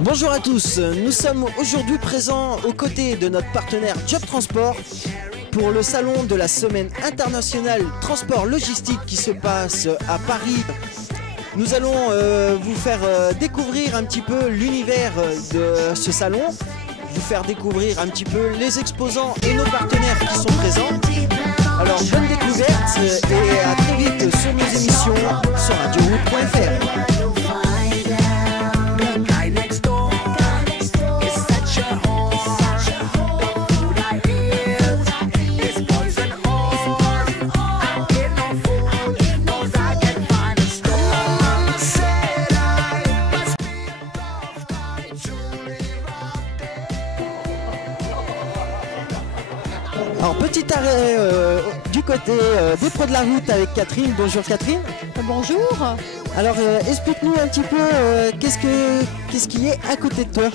Bonjour à tous, nous sommes aujourd'hui présents aux côtés de notre partenaire Job Transport pour le salon de la semaine internationale transport logistique qui se passe à Paris. Nous allons vous faire découvrir un petit peu l'univers de ce salon, vous faire découvrir un petit peu les exposants et nos partenaires qui sont présents. Alors bonne découverte et à très vite sur nos émissions sur radiowood.fr. Alors petit arrêt du côté des pros de la route avec Catherine. Bonjour Catherine. Bonjour. Alors explique-nous un petit peu qu'est-ce qui est à côté de toi.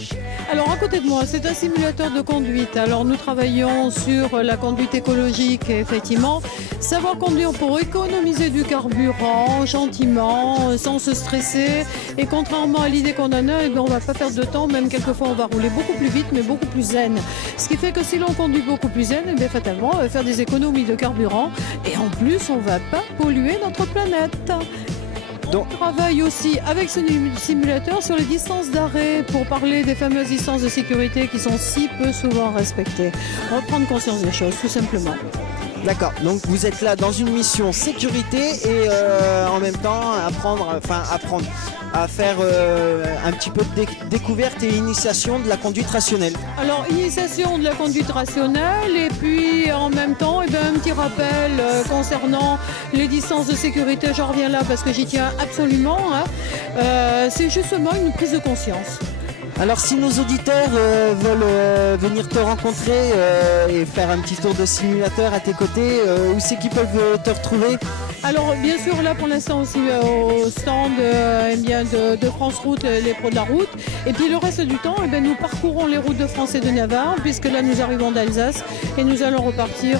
Alors à côté de moi, c'est un simulateur de conduite. Alors nous travaillons sur la conduite écologique, effectivement. Savoir conduire pour économiser du carburant gentiment, sans se stresser. Et contrairement à l'idée qu'on en a, on ne va pas perdre de temps, même quelquefois on va rouler beaucoup plus vite, mais beaucoup plus zen. Ce qui fait que si l'on conduit beaucoup plus zen, fatalement, on va faire des économies de carburant. Et en plus, on ne va pas polluer notre planète. On travaille aussi avec ce simulateur sur les distances d'arrêt pour parler des fameuses distances de sécurité qui sont si peu souvent respectées. Reprendre conscience des choses, tout simplement. D'accord, donc vous êtes là dans une mission sécurité et en même temps apprendre à faire un petit peu de découverte et initiation de la conduite rationnelle. Alors initiation de la conduite rationnelle et puis en même temps un petit rappel concernant les distances de sécurité. Je reviens là parce que j'y tiens absolument. C'est justement une prise de conscience. Alors si nos auditeurs veulent venir te rencontrer et faire un petit tour de simulateur à tes côtés, où c'est qu'ils peuvent te retrouver? Alors bien sûr là pour l'instant aussi au stand de France Route, les pros de la route. Et puis le reste du temps nous parcourons les routes de France et de Navarre puisque là nous arrivons d'Alsace et nous allons repartir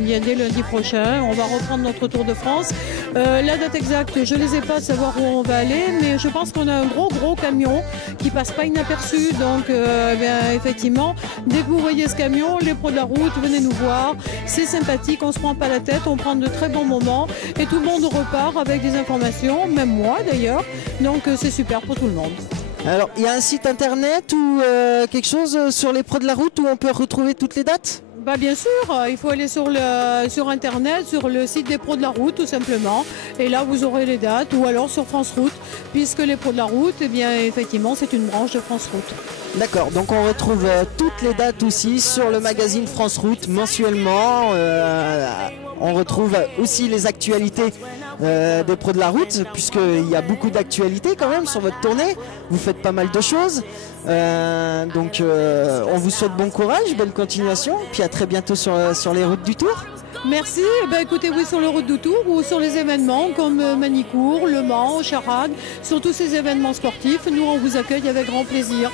dès lundi prochain. On va reprendre notre tour de France. La date exacte je ne les ai pas de savoir où on va aller, mais je pense qu'on a un gros camion qui passe pas inaperçu. Donc effectivement dès que vous voyez ce camion, les pros de la route, venez nous voir. C'est sympathique, on se prend pas la tête, on prend de très bons moments. Et tout le monde repart avec des informations, même moi d'ailleurs, donc c'est super pour tout le monde. Alors il y a un site internet ou quelque chose sur les pros de la route où on peut retrouver toutes les dates? Bien sûr, il faut aller sur internet, sur le site des pros de la route tout simplement, et là vous aurez les dates, ou alors sur France Route, puisque les pros de la route, effectivement c'est une branche de France Route. D'accord, donc on retrouve toutes les dates aussi sur le magazine France Route mensuellement. On retrouve aussi les actualités des pros de la route, puisqu'il y a beaucoup d'actualités quand même sur votre tournée. Vous faites pas mal de choses. Donc on vous souhaite bon courage, bonne continuation, puis à très bientôt sur les routes du Tour. Merci. Écoutez, oui, sur les routes du Tour ou sur les événements comme Manicourt, Le Mans, Charagne, sur tous ces événements sportifs, nous on vous accueille avec grand plaisir.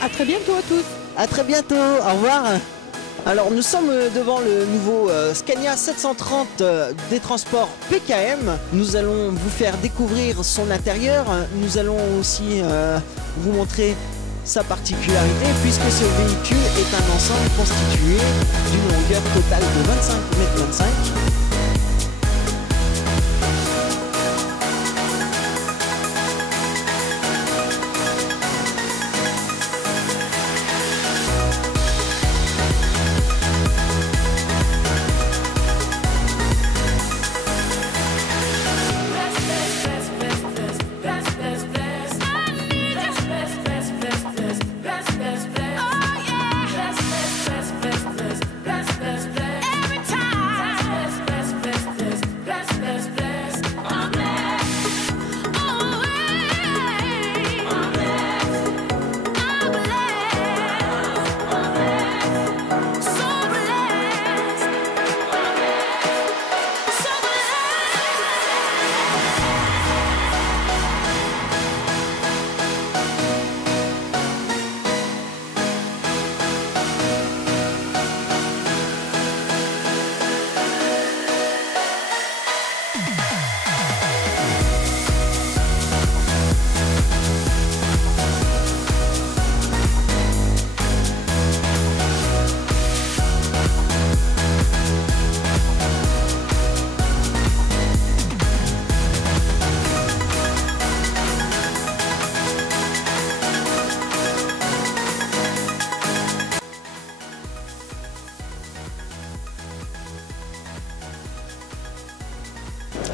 À très bientôt à tous. À très bientôt, au revoir. Alors nous sommes devant le nouveau Scania 730 des transports PKM. Nous allons vous faire découvrir son intérieur. Nous allons aussi vous montrer sa particularité puisque ce véhicule est un ensemble constitué d'une longueur totale de 25,25 m.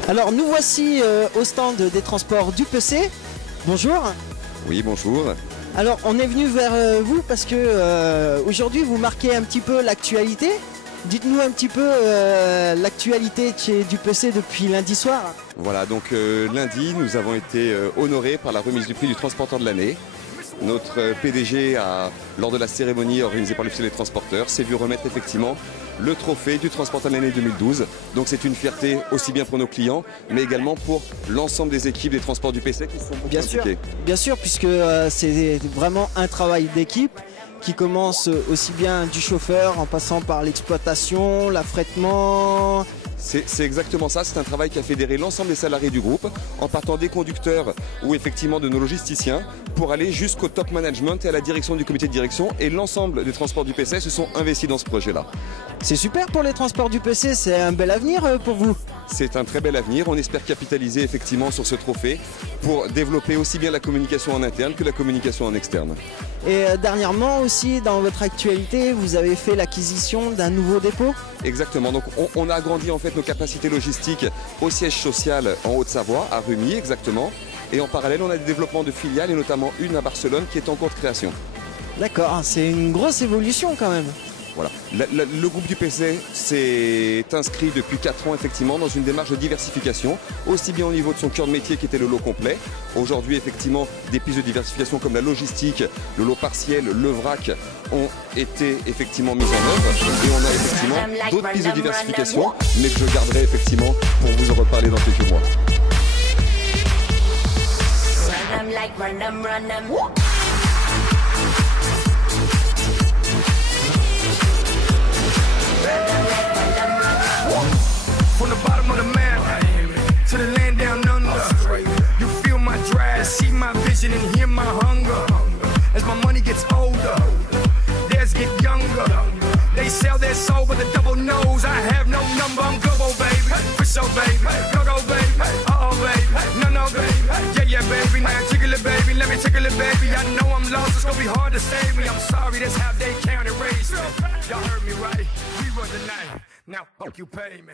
Alors nous voici au stand des transports du PC. Bonjour. Oui, bonjour. Alors on est venu vers vous parce que aujourd'hui vous marquez un petit peu l'actualité. Dites-nous un petit peu l'actualité du PC depuis lundi soir. Voilà, donc lundi, nous avons été honorés par la remise du prix du transporteur de l'année. Notre PDG, lors de la cérémonie organisée par l'Office des transporteurs, s'est vu remettre effectivement le trophée du transporteur de l'année 2012. Donc c'est une fierté aussi bien pour nos clients, mais également pour l'ensemble des équipes des transports du PC qui sont beaucoup impliquées. Bien sûr, puisque c'est vraiment un travail d'équipe qui commence aussi bien du chauffeur en passant par l'exploitation, l'affrètement. C'est exactement ça, c'est un travail qui a fédéré l'ensemble des salariés du groupe, en partant des conducteurs ou effectivement de nos logisticiens, pour aller jusqu'au top management et à la direction du comité de direction. Et l'ensemble des transports du PC se sont investis dans ce projet-là. C'est super pour les transports du PC, c'est un bel avenir pour vous. C'est un très bel avenir, on espère capitaliser effectivement sur ce trophée pour développer aussi bien la communication en interne que la communication en externe. Et dernièrement aussi, dans votre actualité, vous avez fait l'acquisition d'un nouveau dépôt. Exactement, donc on a agrandi en fait nos capacités logistiques au siège social en Haute-Savoie, à Rumi exactement. Et en parallèle, on a des développements de filiales et notamment une à Barcelone qui est en cours de création. D'accord, c'est une grosse évolution quand même. Voilà. Le groupe du PC s'est inscrit depuis 4 ans effectivement dans une démarche de diversification, aussi bien au niveau de son cœur de métier qui était le lot complet. Aujourd'hui effectivement des pistes de diversification comme la logistique, le lot partiel, le vrac ont été effectivement mises en œuvre et on a effectivement d'autres pistes de diversification mais que je garderai effectivement pour vous en reparler dans quelques mois. From the bottom of the map to the land down under, you feel my drive, see my vision and hear my hunger. As my money gets older, theirs get younger. They sell their soul with a double nose. I have no number, I'm go baby, for sure baby, go baby, baby, no baby, yeah baby, now tickle it baby, let me tickle it baby. I know I'm lost, it's gonna be hard to save me. I'm sorry, that's how they count and raise me. Y'all heard me right, we run the night. Now fuck you, pay me.